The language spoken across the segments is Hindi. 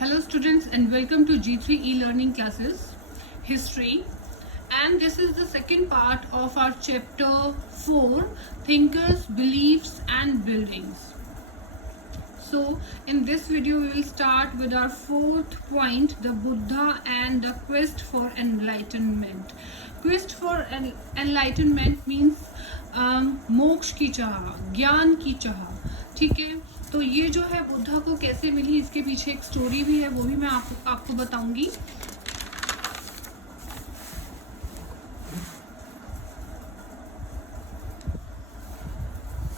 Hello students and welcome to G3 e-learning classes, History, and this is the second part of our chapter 4, Thinkers, Beliefs and Buildings. So in this video we will start with our fourth point, the Buddha and the quest for enlightenment. Quest for enlightenment means मोक्ष की चाह, ज्ञान की चाह, ठीक है। तो ये जो है बुद्धा को कैसे मिली, इसके पीछे एक स्टोरी भी है, वो भी मैं आपको बताऊंगी।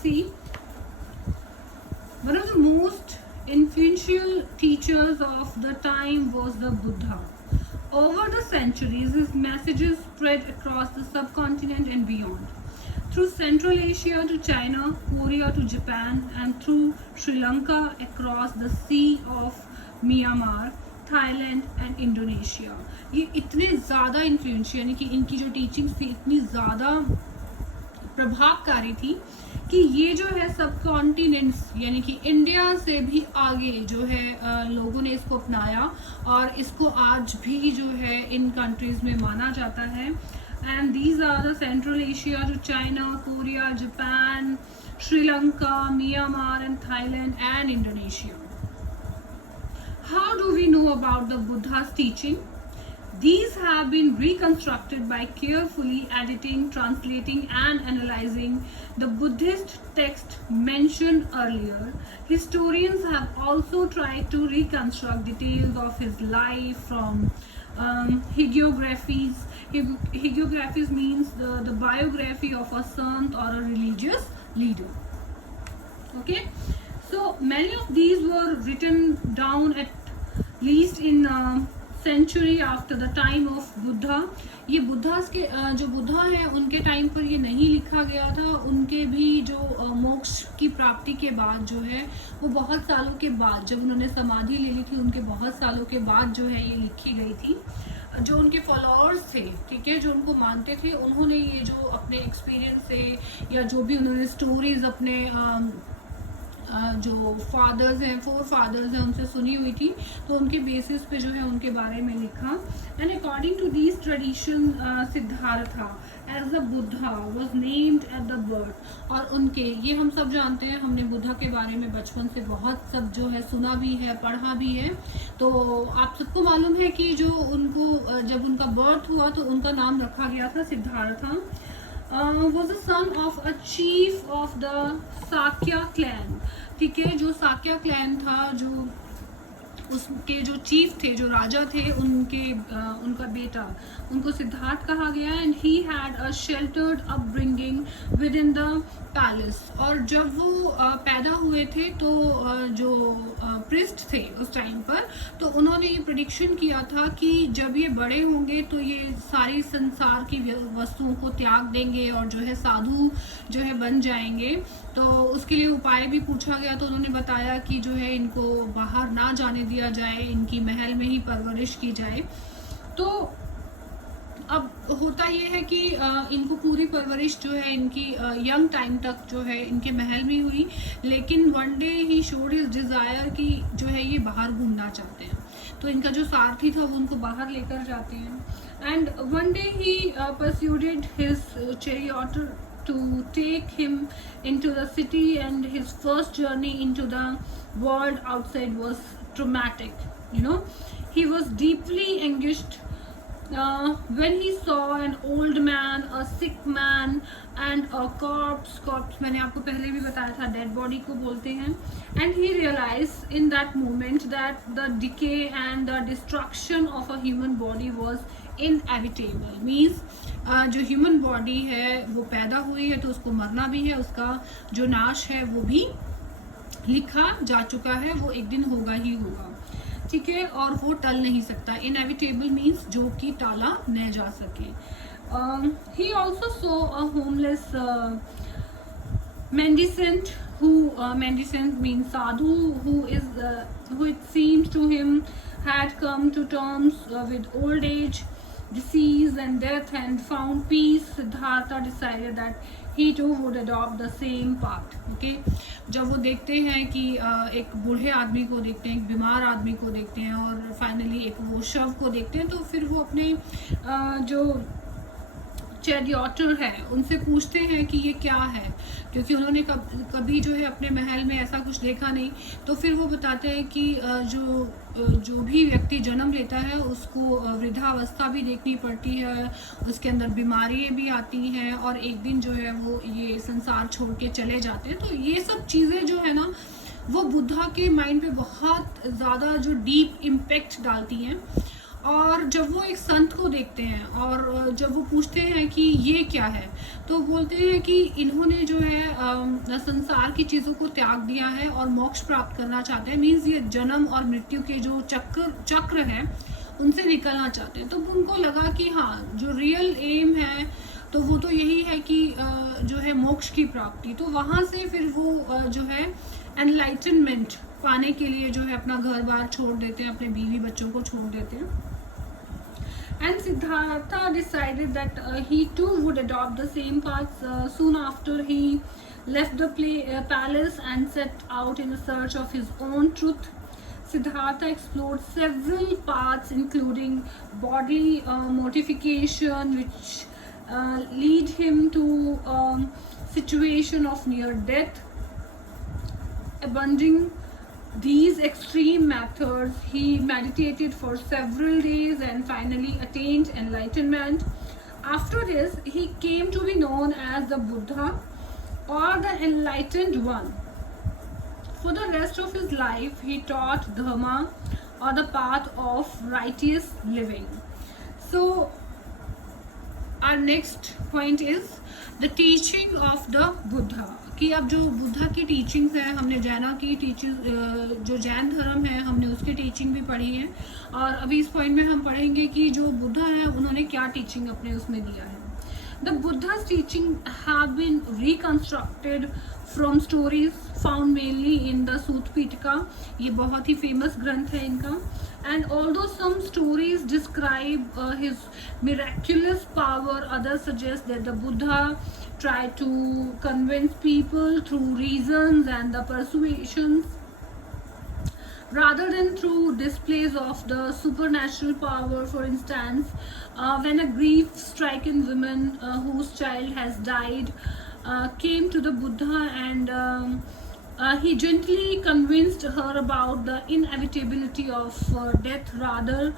See, one of the most influential teachers of the time was the Buddha. Over the centuries, his messages spread across the subcontinent and beyond. Through Central Asia to China, Korea to Japan, and through Sri Lanka across the Sea of Myanmar, Thailand and Indonesia. ये इतने ज़्यादा इन्फ्लुएंशियल यानी कि इनकी जो टीचिंग्स थी इतनी ज़्यादा प्रभावकारी थी कि ये जो है सब कॉन्टिनेंट्स यानी कि इंडिया से भी आगे जो है लोगों ने इसको अपनाया और इसको आज भी जो है इन कंट्रीज़ में माना जाता है। And these are the Central Asia to China, Korea, Japan, Sri Lanka, Myanmar and Thailand and Indonesia. How do we know about the Buddha's teaching? These have been reconstructed by carefully editing, translating and analyzing the Buddhist text mentioned earlier. Historians have also tried to reconstruct details of his life from hagiographies. Hagiographies means the biography of a saint or a religious leader. Okay, so many of these were written down at least in century after the time of Buddha. ये बुद्धास के जो बुद्धा है उनके टाइम पर ये नहीं लिखा गया था, उनके भी जो मोक्ष की प्राप्ति के बाद जो है वो बहुत सालों के बाद, जब उन्होंने समाधि ले ली थी उनके बहुत सालों के बाद जो है ये लिखी गई थी। जो उनके फॉलोअर्स थे, ठीक है, जो उनको मानते थे, उन्होंने ये जो अपने एक्सपीरियंस से या जो भी उन्होंने स्टोरीज अपने जो फादर्स हैं, फोर फादर्स हैं, उनसे सुनी हुई थी, तो उनके बेसिस पे जो है उनके बारे में लिखा। And according to this tradition Siddhartha as a Buddha was named at the birth. और उनके ये हम सब जानते हैं, हमने बुद्धा के बारे में बचपन से बहुत सब जो है सुना भी है, पढ़ा भी है। तो आप सबको मालूम है कि जो उनको जब उनका बर्थ हुआ तो उनका नाम रखा गया था Siddhartha. was the son of a chief of the Sakya clan, ठीक है, जो साक्या क्लैन था, जो उसके जो चीफ थे, जो राजा थे, उनका बेटा, उनको सिद्धार्थ कहा गया। And he had a sheltered upbringing with in the palace. और जब वो पैदा हुए थे तो जो प्रिस्ट थे उस टाइम पर, तो उन्होंने ये प्रेडिक्शन किया था कि जब ये बड़े होंगे तो ये सारी संसार की वस्तुओं को त्याग देंगे और जो है साधु जो है बन जाएंगे। तो उसके लिए उपाय भी पूछा गया, तो उन्होंने बताया कि जो है इनको बाहर ना जाने दिया जाए, इनकी महल में ही परवरिश की जाए। तो अब होता ये है कि इनको पूरी परवरिश जो है इनकी यंग टाइम तक जो है इनके महल में हुई, लेकिन one day he showed his desire कि जो है ये बाहर घूमना चाहते हैं। तो इनका जो सारथी था वो उनको बाहर लेकर जाते हैं। And one day he persuaded his chariot to take him into the city, and his first journey into the world outside was traumatic. You know, he was deeply anguished when he saw an old man, a sick man and a corpse मैंने आपको पहले भी बताया था, डेड बॉडी को बोलते हैं। and he realized in that moment that the decay and the destruction of a human body was inevitable. means जो ह्यूमन बॉडी है वो पैदा हुई है तो उसको मरना भी है, उसका जो नाश है वो भी लिखा जा चुका है, वो एक दिन होगा ही होगा, ठीक है, और वो टल नहीं सकता। इनएविटेबल मीन्स जो कि टाला न जा सके। He also so a homeless mendicant who mendicant means sadhu who it seemed to him had come to terms with old age disease and death and found peace, Siddhartha decided that he too would adopt the same path. Okay, जब वो देखते हैं कि एक बूढ़े आदमी को देखते हैं, एक बीमार आदमी को देखते हैं और फाइनली एक वो शव को देखते हैं, तो फिर वो अपने जो चैरियटर है उनसे पूछते हैं कि ये क्या है, क्योंकि उन्होंने कभी जो है अपने महल में ऐसा कुछ देखा नहीं। तो फिर वो बताते हैं कि जो भी व्यक्ति जन्म लेता है उसको वृद्धावस्था भी देखनी पड़ती है, उसके अंदर बीमारियाँ भी आती हैं और एक दिन जो है वो ये संसार छोड़ के चले जाते हैं। तो ये सब चीज़ें जो है ना वो बुद्धा के माइंड पे बहुत ज़्यादा जो डीप इम्पेक्ट डालती हैं। और जब वो एक संत को देखते हैं और जब वो पूछते हैं कि ये क्या है, तो बोलते हैं कि इन्होंने जो है संसार की चीज़ों को त्याग दिया है और मोक्ष प्राप्त करना चाहते हैं। मीन्स ये जन्म और मृत्यु के जो चक्र है उनसे निकलना चाहते हैं। तो उनको लगा कि हाँ, जो रियल एम है तो वो तो यही है कि जो है मोक्ष की प्राप्ति। तो वहाँ से फिर वो जो है एनलाइटनमेंट पाने के लिए जो है अपना घर बार छोड़ देते हैं, अपने बीवी बच्चों को छोड़ देते हैं। And Siddhartha decided that he too would adopt the same path. Soon after, he left the palace and set out in search of his own truth. Siddhartha explored several paths, including bodily mortification, which lead him to situation of near death. Abandoning these extreme methods, he meditated for several days and finally attained enlightenment. After this, he came to be known as the Buddha or the Enlightened One. For the rest of his life, he taught Dharma or the path of righteous living. So, our next point is the teaching of the Buddha. कि अब जो बुद्धा की टीचिंग्स हैं, हमने जैना की टीचिंग, जो जैन धर्म है हमने उसकी टीचिंग भी पढ़ी है, और अभी इस पॉइंट में हम पढ़ेंगे कि जो बुद्धा है उन्होंने क्या टीचिंग अपने उसमें दिया है। The Buddha's teaching have been reconstructed from stories found mainly in the Sutta Pitaka. ये बहुत ही फेमस ग्रंथ है इनका। And although some stories describe his miraculous power, others suggest that the Buddha tried to convince people through reasons and the persuasions rather than through displays of the supernatural power. For instance, when a grief-stricken woman whose child has died came to the Buddha and he gently convinced her about the inevitability of death rather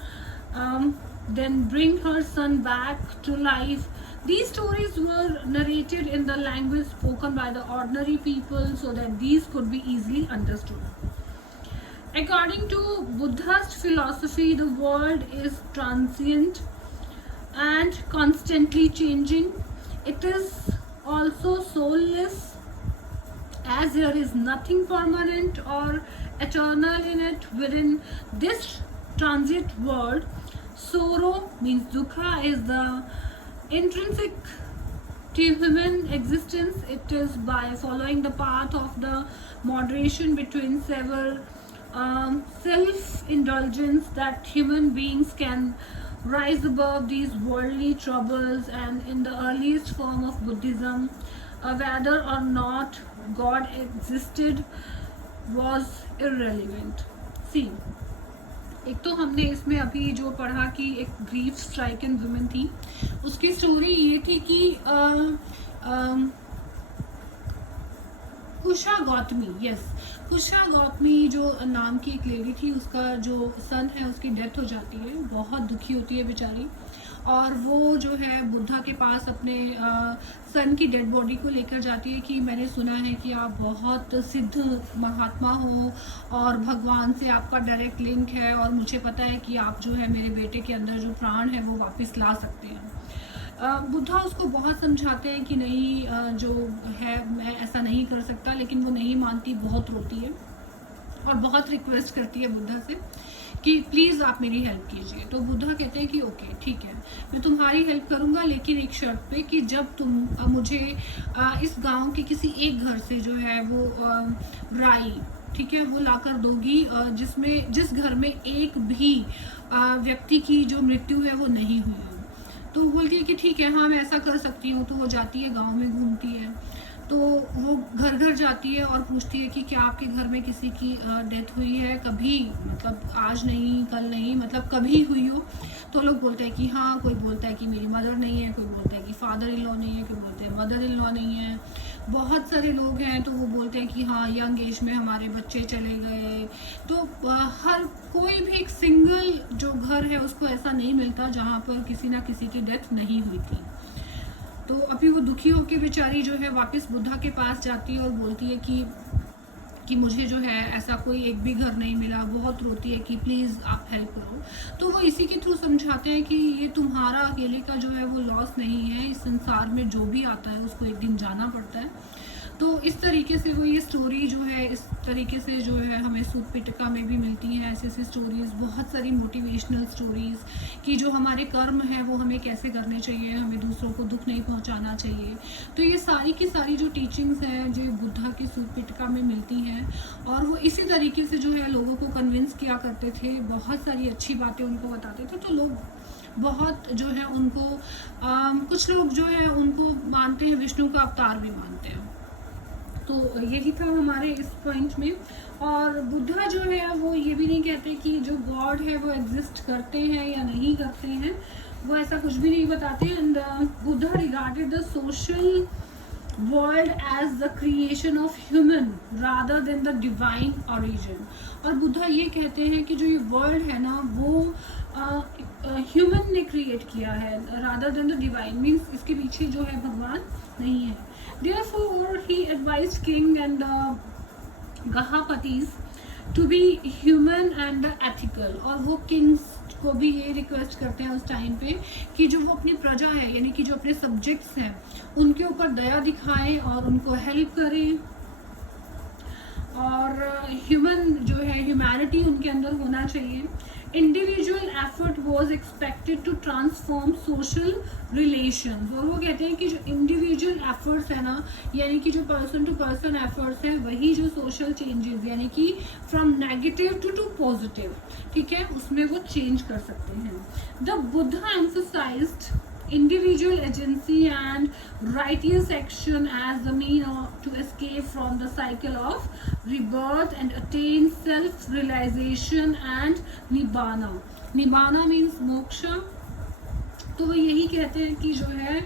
than bring her son back to life. These stories were narrated in the language spoken by the ordinary people so that these could be easily understood. According to Buddhist philosophy, the world is transient and constantly changing. It is also soulless, as there is nothing permanent or eternal in it. Within this transient world, sorrow means dukkha is the intrinsic to human existence. It is by following the path of the moderation between several self-indulgence that human beings can rise above these worldly troubles. And in the earliest form of Buddhism, whether or not God existed was irrelevant. See, एक तो हमने इसमें अभी जो पढ़ा कि एक ग्रीफ स्ट्राइकन वुमन थी, उसकी स्टोरी ये थी कि कुशा गौतमी जो नाम की एक लेडी थी, उसका जो सन है उसकी डेथ हो जाती है, बहुत दुखी होती है बेचारी, और वो जो है बुद्धा के पास अपने सन की डेड बॉडी को लेकर जाती है कि मैंने सुना है कि आप बहुत सिद्ध महात्मा हो और भगवान से आपका डायरेक्ट लिंक है, और मुझे पता है कि आप जो है मेरे बेटे के अंदर जो प्राण है वो वापस ला सकते हैं। बुद्धा उसको बहुत समझाते हैं कि नहीं, जो है मैं ऐसा नहीं कर सकता, लेकिन वो नहीं मानती, बहुत रोती है और बहुत रिक्वेस्ट करती है बुद्धा से कि प्लीज़ आप मेरी हेल्प कीजिए। तो बुद्धा कहते हैं कि ओके ठीक है, मैं तुम्हारी हेल्प करूँगा, लेकिन एक शर्त पे कि जब तुम मुझे इस गांव के किसी एक घर से जो है वो राई, ठीक है, वो लाकर दोगी जिस घर में एक भी व्यक्ति की जो मृत्यु है वो नहीं हुई हो। तो वो बोलती है कि ठीक है, हाँ मैं ऐसा कर सकती हूँ। तो वो जाती है, गाँव में घूमती है, तो वो घर घर जाती है और पूछती है कि क्या आपके घर में किसी की डेथ हुई है कभी, मतलब आज नहीं, कल नहीं, मतलब कभी हुई हो। तो लोग बोलते हैं कि हाँ, कोई बोलता है कि मेरी मदर नहीं है, कोई बोलता है कि फादर इन लॉ नहीं है, कोई बोलते हैं मदर इन लॉ नहीं है। बहुत सारे लोग हैं तो वो बोलते हैं कि हाँ, यंग एज में हमारे बच्चे चले गए। तो हर कोई भी एक सिंगल जो घर है उसको ऐसा नहीं मिलता जहाँ पर किसी ना किसी की डेथ नहीं हुई थी। तो अभी वो दुखी होकर बेचारी जो है वापस बुद्धा के पास जाती है और बोलती है कि मुझे जो है ऐसा कोई एक भी घर नहीं मिला। बहुत रोती है कि प्लीज़ आप हेल्प करो। तो वो इसी के थ्रू समझाते हैं कि ये तुम्हारा अकेले का जो है वो लॉस नहीं है, इस संसार में जो भी आता है उसको एक दिन जाना पड़ता है। तो इस तरीके से वो ये स्टोरी जो है इस तरीके से जो है हमें सूत पिटका में भी मिलती हैं ऐसी ऐसी स्टोरीज़, बहुत सारी मोटिवेशनल स्टोरीज़ कि जो हमारे कर्म हैं वो हमें कैसे करने चाहिए, हमें दूसरों को दुख नहीं पहुंचाना चाहिए। तो ये सारी की सारी जो टीचिंग्स हैं जो बुद्धा की सूत पिटका में मिलती हैं, और वो इसी तरीके से जो है लोगों को कन्विंस किया करते थे, बहुत सारी अच्छी बातें उनको बताते थे। तो लोग बहुत जो है उनको कुछ लोग जो है उनको मानते हैं, विष्णु का अवतार भी मानते हैं। तो यही था हमारे इस पॉइंट में। और बुद्धा जो है वो ये भी नहीं कहते कि जो गॉड है वो एग्जिस्ट करते हैं या नहीं करते हैं, वो ऐसा कुछ भी नहीं बताते। And Buddha regarded the social world as the creation of human rather than the divine origin. और बुद्धा ये कहते हैं कि जो ये वर्ल्ड है ना वो ह्यूमन ने क्रिएट किया है, rather than the divine, means इसके पीछे जो है भगवान नहीं है। Therefore, he advised king and Gahapatis to be human and ethical। और वो किंग्स को भी ये रिक्वेस्ट करते हैं उस टाइम पे कि जो वो अपनी प्रजा है, यानी कि जो अपने सब्जेक्ट्स हैं, उनके ऊपर दया दिखाएं और उनको हेल्प करें। और ह्यूमन जो है, ह्यूमैनिटी उनके अंदर होना चाहिए। Individual effort was expected to transform social relations. और वो कहते हैं कि जो इंडिविजुअल एफर्ट्स है ना, यानी कि जो पर्सन टू पर्सन एफर्ट्स हैं, वही जो सोशल चेंजेस यानी कि फ्रॉम नेगेटिव टू पॉजिटिव, ठीक है, उसमें वो चेंज कर सकते हैं। The Buddha emphasised individual agency and righteous action as the mean to escape from the cycle of rebirth and attain self realization and nibbana। nibbana means moksha। तो वो यही कहते हैं कि जो है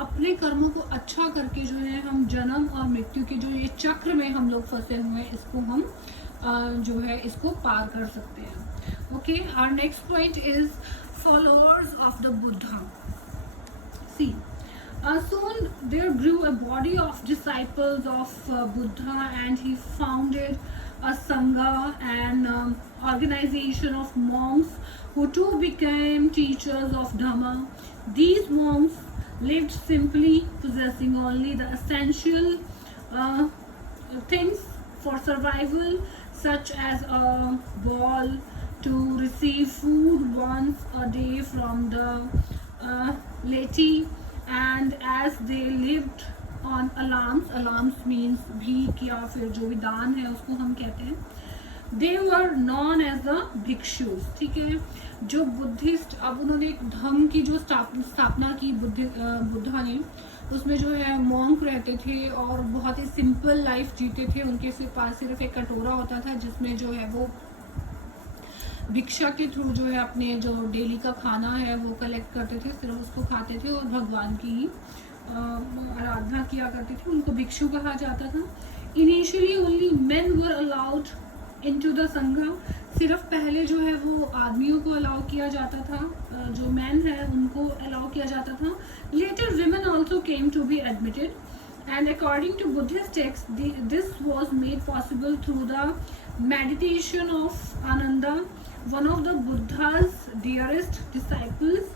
अपने कर्मों को अच्छा करके जो है हम जन्म और मृत्यु के जो ये चक्र में हम लोग फंसे हुए हैं, इसको हम जो है इसको पार कर सकते हैं। Okay, our next point is followers of the Buddha. See, soon there grew a body of disciples of Buddha, and he founded a sangha, an organization of monks who too became teachers of Dhamma. These monks lived simply, possessing only the essential things for survival, such as a ball, to receive food once a day from the laity, and as they lived on alms means भीख या फिर जो भी दान है उसको हम कहते हैं, they were known as the bhikshus. ठीक है, जो बुद्धिस्ट, अब उन्होंने एक धम्म की जो स्थापना की बुद्धा ने, उसमें जो है मॉन्क रहते थे और बहुत ही सिंपल लाइफ जीते थे। उनके पास सिर्फ एक कटोरा होता था जिसमें जो है वो भिक्षा के थ्रू जो है अपने जो डेली का खाना है वो कलेक्ट करते थे, सिर्फ उसको खाते थे और भगवान की ही आराधना किया करते थे। उनको भिक्षु कहा जाता था। Initially only main were allowed into the संघा। सिर्फ पहले जो है वो आदमियों को अलाउ किया जाता था, जो मैन है उनको अलाउ किया जाता था। Later women also came to be admitted, and according to Buddhist texts, this was made possible through the meditation of Ananda, one of the Buddha's dearest disciples,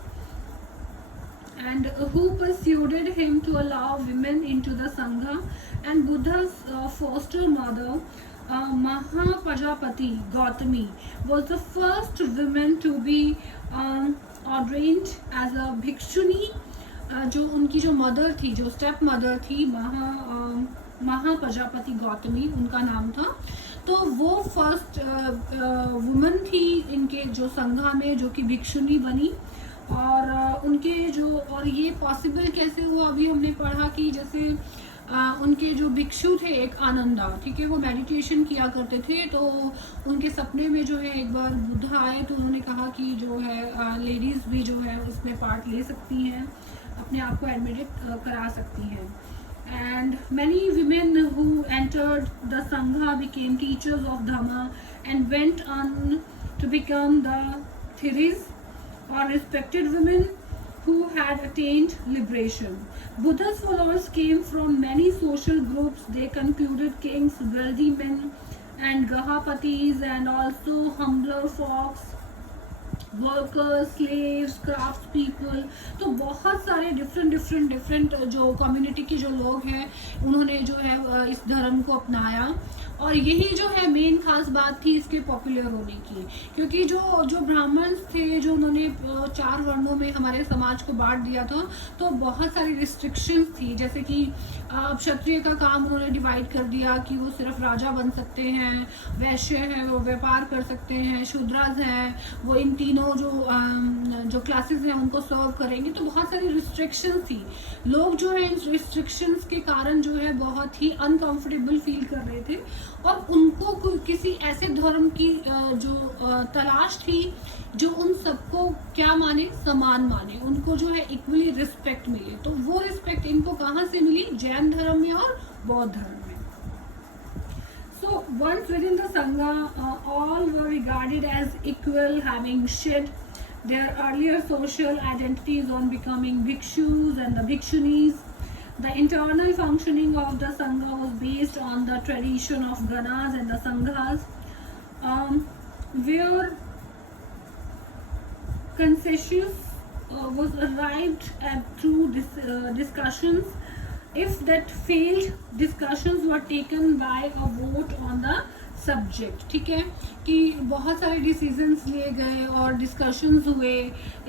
and who persuaded him to allow women into the Sangha. And Buddha's foster mother, Mahapajapati Gautami, was the first woman to be ordained as a bhikshuni। जो उनकी जो मदर थी, जो स्टेप मदर थी, महाप्रजापति गौतमी उनका नाम था। तो वो फर्स्ट वुमन थी इनके जो संघा में, जो कि भिक्षुनी बनी। और उनके जो, और ये पॉसिबल कैसे हुआ, अभी हमने पढ़ा कि जैसे उनके जो भिक्षु थे एक आनंदा, ठीक है, वो मेडिटेशन किया करते थे, तो उनके सपने में जो है एक बार बुद्धा आए, तो उन्होंने कहा कि जो है लेडीज़ भी जो है उसमें पार्ट ले सकती हैं, अपने आप को एडमिट करा सकती हैं. And many women who entered the Sangha became teachers of Dhamma and went on to become the Thiris, or respected women who had attained liberation. Buddha's followers came from many social groups. They concluded kings, wealthy men, and Gahapatis, and also humbler folks, workers, slaves, craft people. तो बहुत सारे डिफरेंट जो कम्युनिटी के जो लोग हैं उन्होंने जो है इस धर्म को अपनाया. और यही जो है मेन खास बात थी इसके पॉपुलर होने की, क्योंकि जो ब्राह्मण थे, जो उन्होंने 4 वर्णों में हमारे समाज को बांट दिया था, तो बहुत सारी रिस्ट्रिक्शंस थी, जैसे कि क्षत्रिय का काम उन्होंने डिवाइड कर दिया कि वो सिर्फ राजा बन सकते हैं, वैश्य हैं वो व्यापार कर सकते हैं, शूद्रास हैं वो इन तीनों जो क्लासेस हैं उनको सर्व करेंगे. तो बहुत सारी रिस्ट्रिक्शंस थी. लोग जो है इन रिस्ट्रिक्शंस के कारण जो है बहुत ही अनकंफर्टेबल फील कर रहे थे, और उनको किसी ऐसे धर्म की जो तलाश थी जो उन सबको क्या माने, समान माने, उनको जो है इक्वली रिस्पेक्ट मिले. तो वो रिस्पेक्ट इनको कहाँ से मिली, जैन धर्म में और बौद्ध धर्म में. So once within the Sangha, all were regarded as equal, having shed their earlier social identities on becoming bhikshus and the bhikshunis. The internal functioning of the Sangha was based on the tradition of ganas and the sanghas, where consensus was arrived at through discussions. If that failed, discussions were taken by a vote on the subject. ठीक है, कि बहुत सारे डिसीजंस लिए गए और डिस्कशंस हुए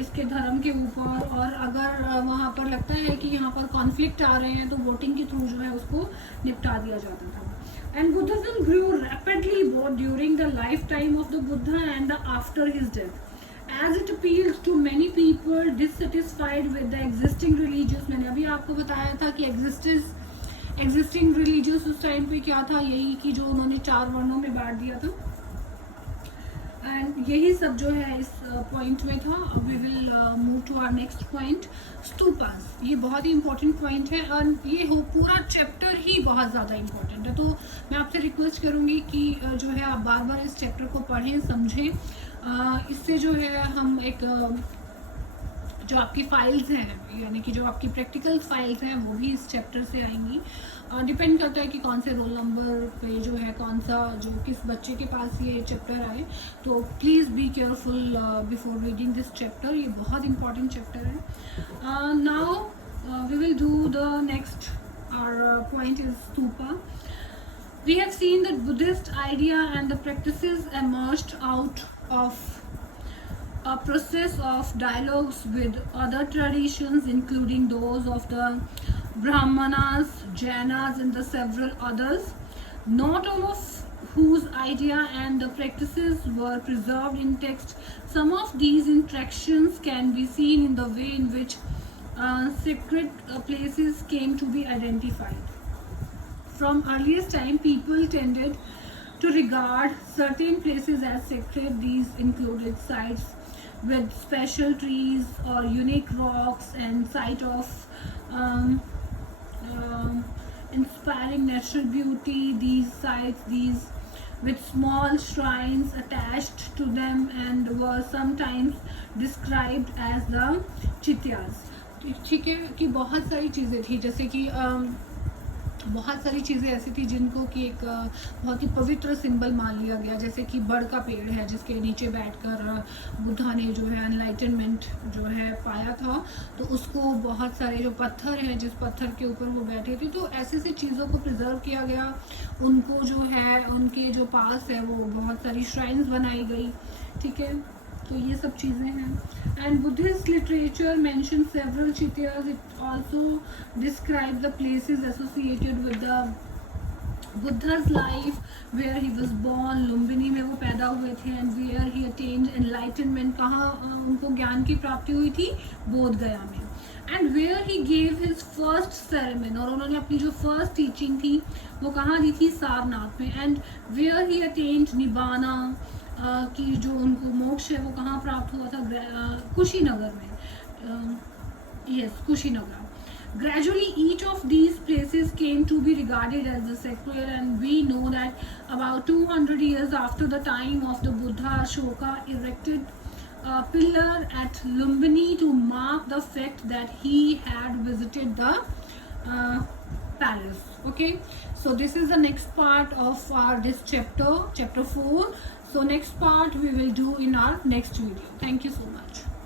इसके धर्म के ऊपर, और अगर वहाँ पर लगता है कि यहाँ पर कॉन्फ्लिक्ट आ रहे हैं तो वोटिंग के थ्रू जो है उसको निपटा दिया जाता था. And Buddhism grew rapidly both during the lifetime of the Buddha and after his death, as it appealed to many people dissatisfied with the existing religious. मैंने अभी आपको बताया था कि existing religious उस टाइम पे क्या था, यही कि जो उन्होंने 4 वर्णों में बांट दिया था, एंड यही सब जो है इस पॉइंट में था. We will move to our next point, stupas. ये बहुत ही इंपॉर्टेंट पॉइंट है, और ये पूरा चैप्टर ही बहुत ज़्यादा इंपॉर्टेंट है. तो मैं आपसे रिक्वेस्ट करूँगी कि जो है आप बार बार इस चैप्टर को पढ़ें, समझें. इससे जो है हम एक जो आपकी फाइल्स हैं, यानी कि जो आपकी प्रैक्टिकल फाइल्स हैं, वो भी इस चैप्टर से आएंगी. डिपेंड करता है कि कौन से रोल नंबर पे जो है कौन सा जो किस बच्चे के पास ये चैप्टर आए. तो please be careful before reading this chapter. ये बहुत इंपॉर्टेंट चैप्टर है. Now we will do the next. Our point is stupa. We have seen that Buddhist idea and the practices emerged out of a process of dialogues with other traditions, including those of the Brahmanas, Jainas, and the several others, not all of whose idea and the practices were preserved in text. Some of these interactions can be seen in the way in which sacred places came to be identified. From earliest time, people tended to regard certain places as sacred. These included sites with special trees or unique rocks, and site of inspiring natural beauty. These sites, with small shrines attached to them, and were sometimes described as the चित्यास. ठीक है, कि बहुत सारी चीज़ें थी, जैसे कि बहुत सारी चीज़ें ऐसी थी जिनको कि एक बहुत ही पवित्र सिंबल मान लिया गया, जैसे कि बड़ का पेड़ है जिसके नीचे बैठकर बुद्धा ने जो है एनलाइटनमेंट जो है पाया था. तो उसको बहुत सारे जो पत्थर हैं जिस पत्थर के ऊपर वो बैठे थे, तो ऐसी ऐसी चीज़ों को प्रिजर्व किया गया. उनको जो है उनके जो पास है वो बहुत सारी श्राइन्स बनाई गई. ठीक है, तो ये सब चीज़ें हैं. And Buddhist literature mentions several chityas. It also describes the places associated with the Buddha's life, where he was born. Lumbini में वो पैदा पैदा हुए थे, and where he attained enlightenment, कहाँ उनको ज्ञान की प्राप्ति हुई थी, बोध गया में, and where he gave his first sermon, और उन्होंने अपनी जो फर्स्ट टीचिंग थी वो कहाँ दी थी, सारनाथ में, एंड वेयर ही अटेन्ड निबाना, की जो उनको मोक्ष है वो कहाँ प्राप्त हुआ था, कुशीनगर में, yes Kushinagar. Gradually, each of these places came to be regarded as the secular, and we know that about 200 years after the time of the Buddha, Ashoka erected a pillar at Lumbini to mark the fact that he had visited the palace. Okay, so this is the next part of this chapter 4. So next part we will do in our next video. Thank you so much.